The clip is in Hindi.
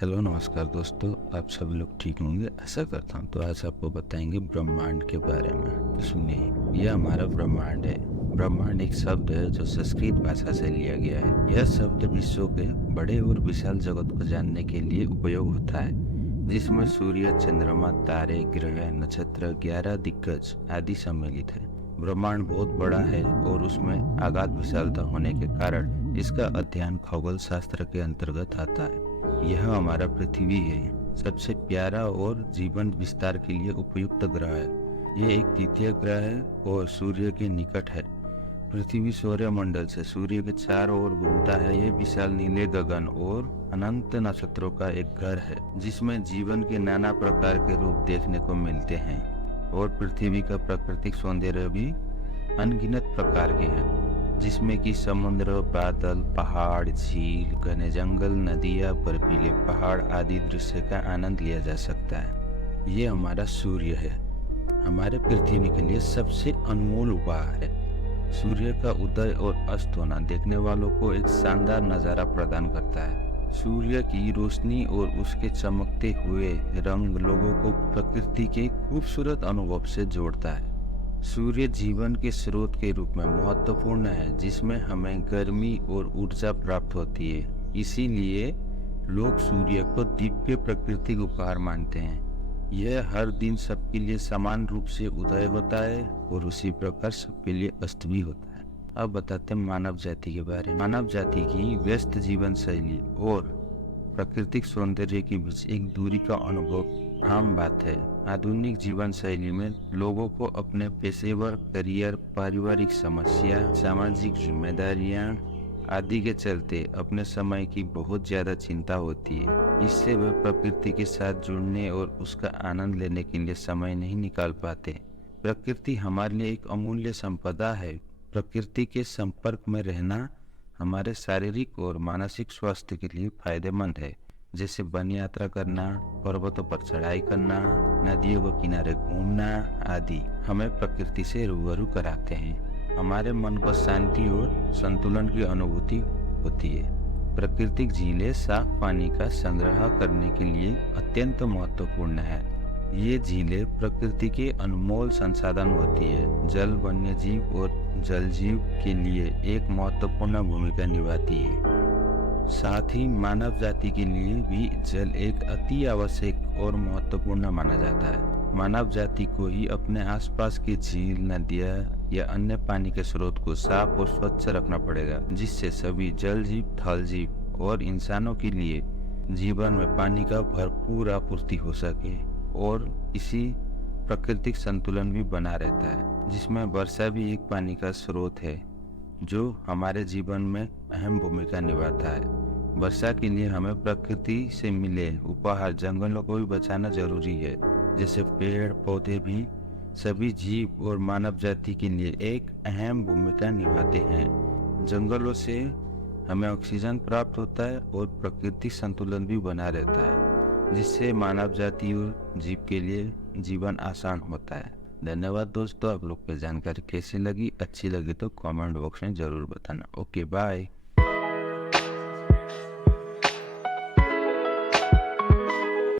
हेलो नमस्कार दोस्तों, आप सभी लोग ठीक होंगे ऐसा करता हूँ। तो आज आपको बताएंगे ब्रह्मांड के बारे में। तो सुनिए, यह हमारा ब्रह्मांड है। ब्रह्मांड एक शब्द है जो संस्कृत भाषा से लिया गया है। यह शब्द विश्व के बड़े और विशाल जगत को जानने के लिए उपयोग होता है, जिसमें सूर्य, चंद्रमा, तारे, ग्रह, नक्षत्र, 11 दिग्गज आदि सम्मिलित है। ब्रह्मांड बहुत बड़ा है और उसमें अगाध विशालता होने के कारण इसका अध्ययन खगोल शास्त्र के अंतर्गत आता है। यह हमारा पृथ्वी है, सबसे प्यारा और जीवन विस्तार के लिए उपयुक्त ग्रह है। यह एक द्वितीय ग्रह है और सूर्य के निकट है। पृथ्वी सौरमंडल से सूर्य के चारों ओर घूमता है। यह विशाल नीले गगन और अनंत नक्षत्रों का एक घर है, जिसमें जीवन के नाना प्रकार के रूप देखने को मिलते हैं। और पृथ्वी का प्राकृतिक सौंदर्य भी अनगिनत प्रकार के हैं, जिसमें कि समुद्र, बादल, पहाड़, झील, घने जंगल, नदियां, बर्फीले पहाड़ आदि दृश्य का आनंद लिया जा सकता है। ये हमारा सूर्य है, हमारे पृथ्वी के लिए सबसे अनमोल उपहार है। सूर्य का उदय और अस्त होना देखने वालों को एक शानदार नजारा प्रदान करता है। सूर्य की रोशनी और उसके चमकते हुए रंग लोगों को प्रकृति के खूबसूरत अनुभव से जोड़ता है। सूर्य जीवन के स्रोत के रूप में महत्वपूर्ण है, जिसमें हमें गर्मी और ऊर्जा प्राप्त होती है। इसीलिए लोग सूर्य को दिव्य प्राकृतिक उपहार मानते हैं। यह हर दिन सबके लिए समान रूप से उदय होता है और उसी प्रकार सबके लिए अस्त भी होता है। अब बताते हैं मानव जाति के बारे में। मानव जाति की व्यस्त जीवन शैली और प्राकृतिक सौंदर्य के बीच एक दूरी का अनुभव आम बात है। आधुनिक जीवन शैली में लोगों को अपने पेशेवर करियर, पारिवारिक समस्या, सामाजिक जिम्मेदारियां आदि के चलते अपने समय की बहुत ज्यादा चिंता होती है। इससे वे प्रकृति के साथ जुड़ने और उसका आनंद लेने के लिए समय नहीं निकाल पाते। प्रकृति हमारे लिए एक अमूल्य संपदा है। प्रकृति के संपर्क में रहना हमारे शारीरिक और मानसिक स्वास्थ्य के लिए फायदेमंद है, जैसे वन यात्रा करना, पर्वतों पर चढ़ाई करना, नदियों के किनारे घूमना आदि हमें प्रकृति से रूबरू कराते हैं। हमारे मन को शांति और संतुलन की अनुभूति होती है। प्राकृतिक झीलें साफ पानी का संग्रह करने के लिए अत्यंत महत्वपूर्ण है। ये झीलें प्रकृति के अनमोल संसाधन होती है। जल वन्य जीव और जल जीव के लिए एक महत्वपूर्ण भूमिका निभाती है। साथ ही मानव जाति के लिए भी जल एक अति आवश्यक और महत्वपूर्ण माना जाता है। मानव जाति को ही अपने आसपास की झील, नदियाँ या अन्य पानी के स्रोत को साफ और स्वच्छ रखना पड़ेगा, जिससे सभी जल जीव, थल जीव और इंसानों के लिए जीवन में पानी का भरपूर आपूर्ति हो सके और इसी प्राकृतिक संतुलन भी बना रहता है, जिसमें वर्षा भी एक पानी का स्रोत है जो हमारे जीवन में अहम भूमिका निभाता है। वर्षा के लिए हमें प्रकृति से मिले उपहार, जंगलों को भी बचाना जरूरी है, जैसे पेड़ पौधे भी सभी जीव और मानव जाति के लिए एक अहम भूमिका निभाते हैं। जंगलों से हमें ऑक्सीजन प्राप्त होता है और प्राकृतिक संतुलन भी बना रहता है, जिससे मानव जाति और जीव के लिए जीवन आसान होता है। धन्यवाद दोस्तों, आप लोग को जानकारी कैसी लगी, अच्छी लगी तो कमेंट बॉक्स में जरूर बताना। Okay bye.